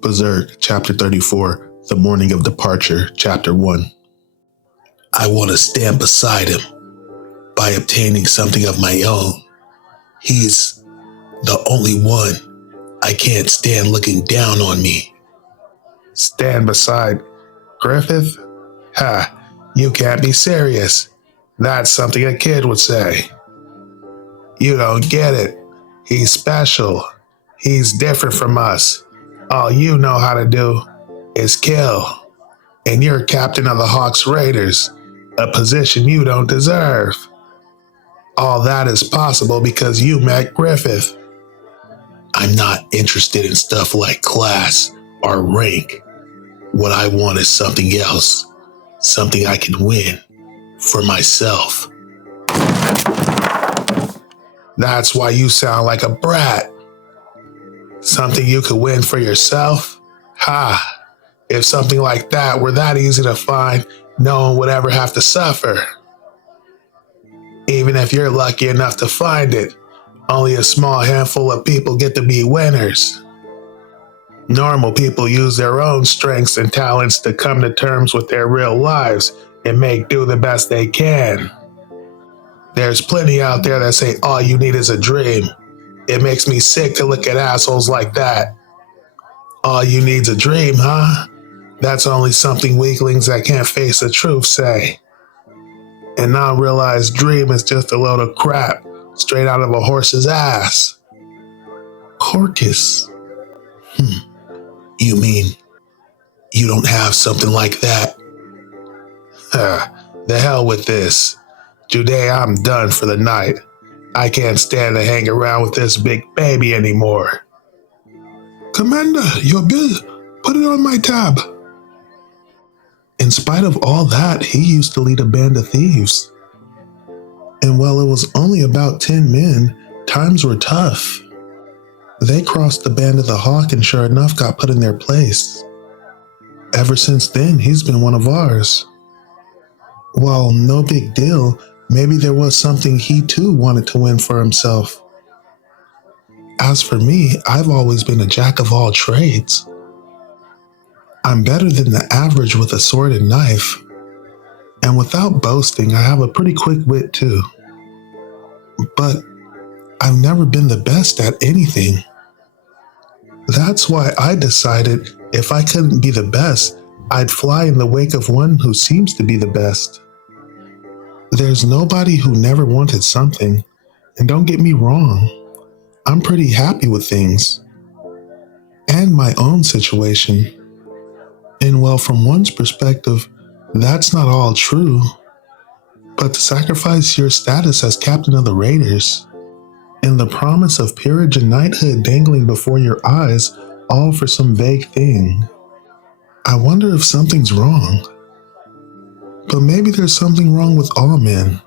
Berserk, Chapter 34, The Morning of Departure, Chapter 1. I want to stand beside him by obtaining something of my own. He's the only one I can't stand looking down on me. Stand beside Griffith? Ha, you can't be serious. That's something a kid would say. You don't get it. He's special. He's different from us. All you know how to do is kill. And you're captain of the Hawks Raiders, a position you don't deserve. All that is possible because you met Griffith. I'm not interested in stuff like class or rank. What I want is something else, something I can win for myself. That's why you sound like a brat. Something you could win for yourself? Ha! If something like that were that easy to find, no one would ever have to suffer. Even if you're lucky enough to find it, only a small handful of people get to be winners. Normal people use their own strengths and talents to come to terms with their real lives and make do the best they can. There's plenty out there that say all you need is a dream. It makes me sick to look at assholes like that. All you need's a dream, huh? That's only something weaklings that can't face the truth say. An unrealized dream is just a load of crap straight out of a horse's ass. Corcus. You mean you don't have something like that? The hell with this. Today I'm done for the night. I can't stand to hang around with this big baby anymore. Commander, your bill. Put it on my tab. In spite of all that, he used to lead a band of thieves. And while it was only about 10 men, times were tough. They crossed the band of the Hawk and sure enough got put in their place. Ever since then, he's been one of ours. While no big deal, maybe there was something he too wanted to win for himself. As for me, I've always been a jack of all trades. I'm better than the average with a sword and knife. And without boasting, I have a pretty quick wit too. But I've never been the best at anything. That's why I decided if I couldn't be the best, I'd fly in the wake of one who seems to be the best. There's nobody who never wanted something, and don't get me wrong, I'm pretty happy with things. And my own situation. And well, from one's perspective, that's not all true. But to sacrifice your status as captain of the Raiders, and the promise of peerage and knighthood dangling before your eyes, all for some vague thing. I wonder if something's wrong. But maybe there's something wrong with all men.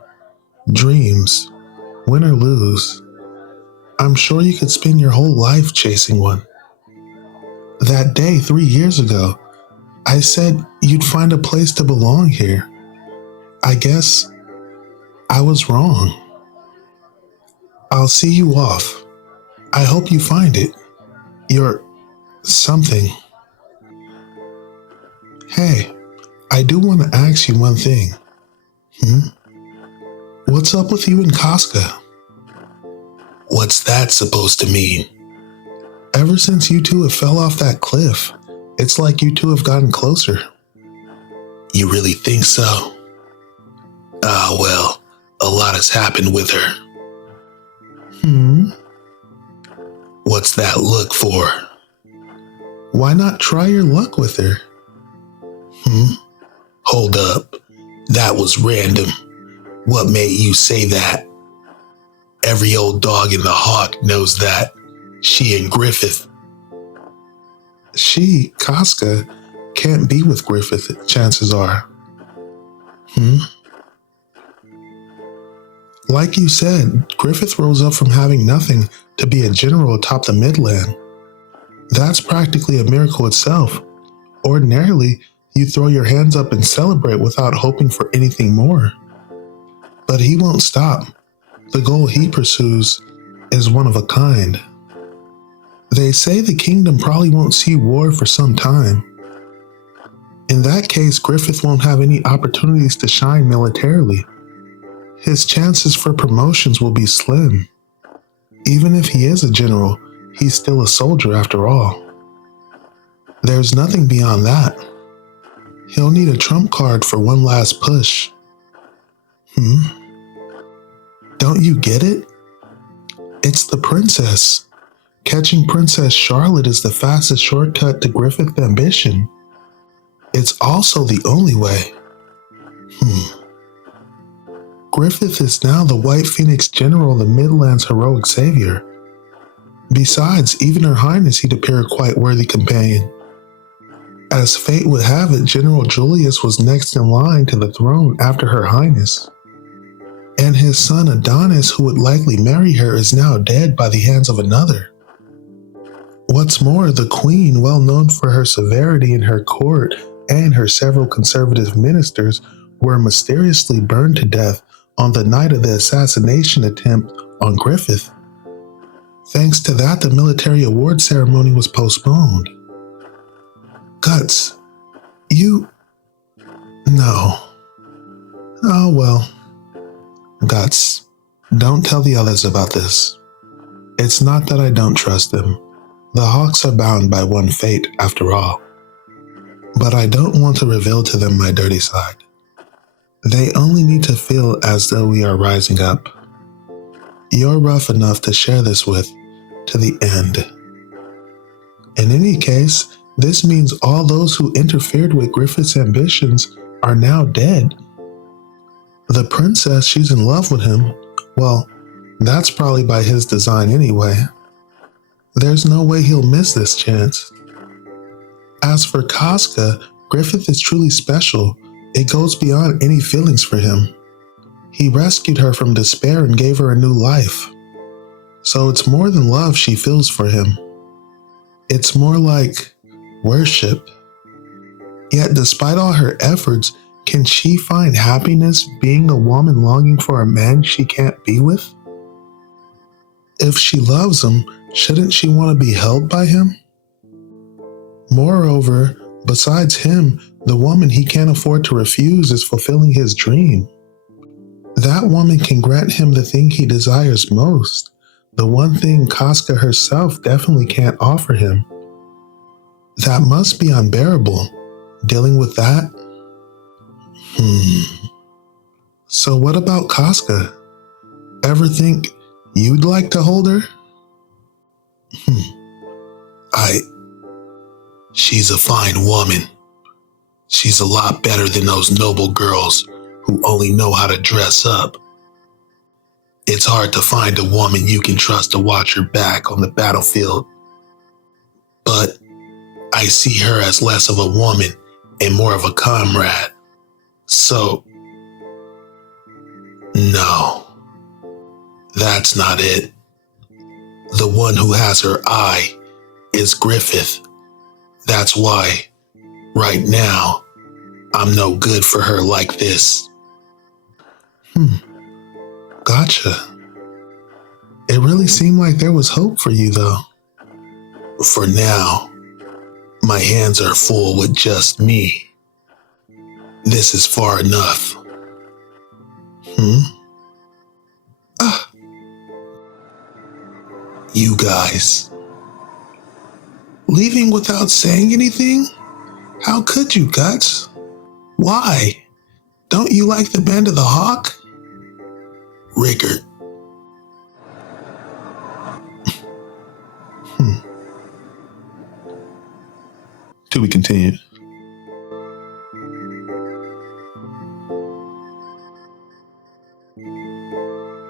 Dreams, win or lose. I'm sure you could spend your whole life chasing one. That day 3 years ago, I said you'd find a place to belong here. I guess I was wrong. I'll see you off. I hope you find it. Your something. Hey, I do want to ask you one thing. What's up with you and Casca? What's that supposed to mean? Ever since you two have fell off that cliff, it's like you two have gotten closer. You really think so? Well, a lot has happened with her. What's that look for? Why not try your luck with her? Hold up. That was random. What made you say that? Every old dog in the Hawk knows that. She and Griffith. She, Casca, can't be with Griffith, chances are. Like you said, Griffith rose up from having nothing to be a general atop the Midland. That's practically a miracle itself. Ordinarily, you throw your hands up and celebrate without hoping for anything more. But he won't stop. The goal he pursues is one of a kind. They say the kingdom probably won't see war for some time. In that case, Griffith won't have any opportunities to shine militarily. His chances for promotions will be slim. Even if he is a general, he's still a soldier after all. There's nothing beyond that. He'll need a trump card for one last push. Don't you get it? It's the princess. Catching Princess Charlotte is the fastest shortcut to Griffith's ambition. It's also the only way. Griffith is now the White Phoenix General of the Midland's heroic savior. Besides, even Her Highness he'd appear a quite worthy companion. As fate would have it, General Julius was next in line to the throne after Her Highness. And his son Adonis, who would likely marry her, is now dead by the hands of another. What's more, the queen, well known for her severity in her court and her several conservative ministers, were mysteriously burned to death on the night of the assassination attempt on Griffith. Thanks to that, the military award ceremony was postponed. Guts, No. Oh well. Guts, don't tell the others about this. It's not that I don't trust them. The Hawks are bound by one fate, after all. But I don't want to reveal to them my dirty side. They only need to feel as though we are rising up. You're rough enough to share this with, to the end. In any case, this means all those who interfered with Griffith's ambitions are now dead. The princess, she's in love with him. Well, that's probably by his design anyway. There's no way he'll miss this chance. As for Casca, Griffith is truly special. It goes beyond any feelings for him. He rescued her from despair and gave her a new life. So it's more than love she feels for him. It's more like worship. Yet despite all her efforts, can she find happiness being a woman longing for a man she can't be with? If she loves him, shouldn't she want to be held by him? Moreover, besides him, the woman he can't afford to refuse is fulfilling his dream. That woman can grant him the thing he desires most, the one thing Casca herself definitely can't offer him. That must be unbearable, dealing with that. So what about Casca? Ever think you'd like to hold her? She's a fine woman. She's a lot better than those noble girls who only know how to dress up. It's hard to find a woman you can trust to watch your back on the battlefield. But I see her as less of a woman and more of a comrade. So, no, that's not it. The one who has her eye is Griffith. That's why, right now, I'm no good for her like this. Gotcha. It really seemed like there was hope for you, though. For now, my hands are full with just me. This is far enough. You guys. Leaving without saying anything? How could you, Guts? Why? Don't you like the Band of the Hawk? Rickard. To be continued.